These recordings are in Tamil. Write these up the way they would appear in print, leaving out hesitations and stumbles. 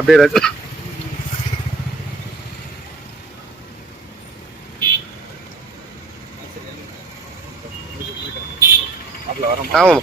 அப்படியே ஆமாம்.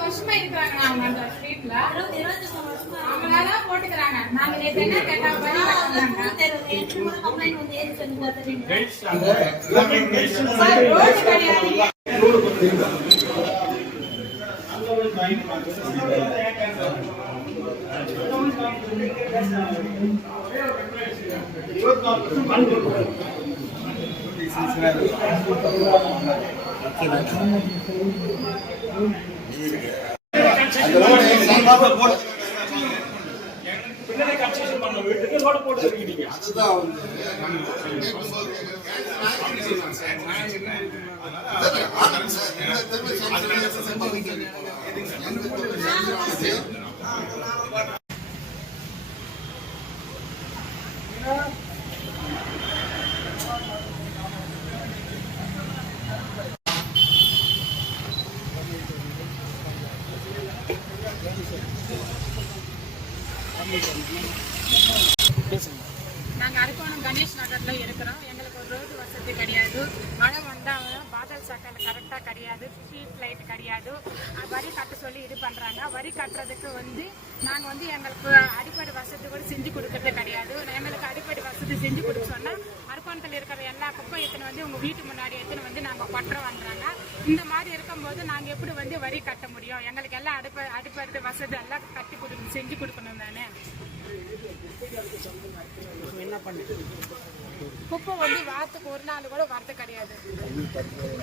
வருஷமா இருக்கிறாங்க அவங்க அந்த ஸ்ட்ரீட்ல. 20 வருஷமா அவங்களால போட்டுக்கிறாங்க. நாங்க நேத்து என்ன கேட்டா வரி கட்டறாங்க. கம்ப்ளைன்ட் வந்து ஏறி சொல்லி பாத்துறீங்க. ரோட் கிடையாது. நாங்க அரக்கோணம் கணேஷ் நகர்ல இருக்கிறோம். எங்களுக்கு ஒரு ரோடு வசதி கிடையாது. மழை வந்தாலும் பாதல் சாக்கடை கரெக்டாக கிடையாது. ஸ்ட்ரீட் லைட் கிடையாது. வரி கட்ட சொல்லி இது பண்றாங்க. வரி கட்டுறதுக்கு வந்து நாங்க வந்து எங்களுக்கு அடிப்படை வசதி கூட செஞ்சு கொடுக்கறது கிடையாது. எங்களுக்கு அடிப்படை வசதி செஞ்சு கொடுக்க சொன்னா அரக்கோணத்தில் இருக்கிற எல்லா குப்பை எத்தனை வந்து உங்க வீட்டு முன்னாடி எத்தனை வந்து நாங்க கொட்டுற வந்துறாங்க. இந்த மாதிரி இருக்கும்போது நாங்க எப்படி வந்து வரி கட்ட முடியும்? எங்களுக்கு எல்லாம் அடிப்படை வசதி எல்லாம் கட்டி கொடுக்கணும், செஞ்சு கொடுக்கணும் தானே. குப்பை வந்து வாரத்துக்கு ஒரு நாள் கூட வரது கிடையாது.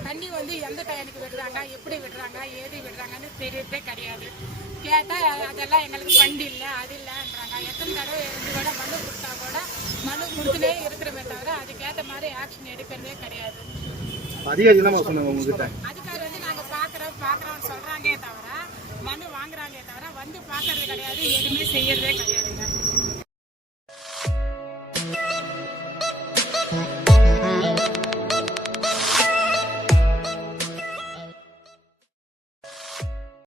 தண்ணி வந்து எந்த டைமுக்கு விடுறாங்க, எப்படி விடுறாங்க, ஏது விடுறாங்கன்னு தெரியறதே கிடையாது. கேட்டா அதெல்லாம் எங்களுக்கு ஃபண்ட் இல்லை, அது இல்லைன்றாங்க. எத்தனை தடவை இருந்து கூட மனு கொடுத்தா கூட மனு கொடுத்துலே இருக்கிறமே தவிர அதுக்கேற்ற மாதிரி ஆக்ஷன் எடுக்கிறதே கிடையாது. அதிகாரி வந்து நாங்க பாக்குறோம்னு சொல்றாங்கே தவிர மனு வாங்குறாங்களே தவிர வந்து பாக்குறது கிடையாது, எதுவுமே செய்யறதே கிடையாதுங்க.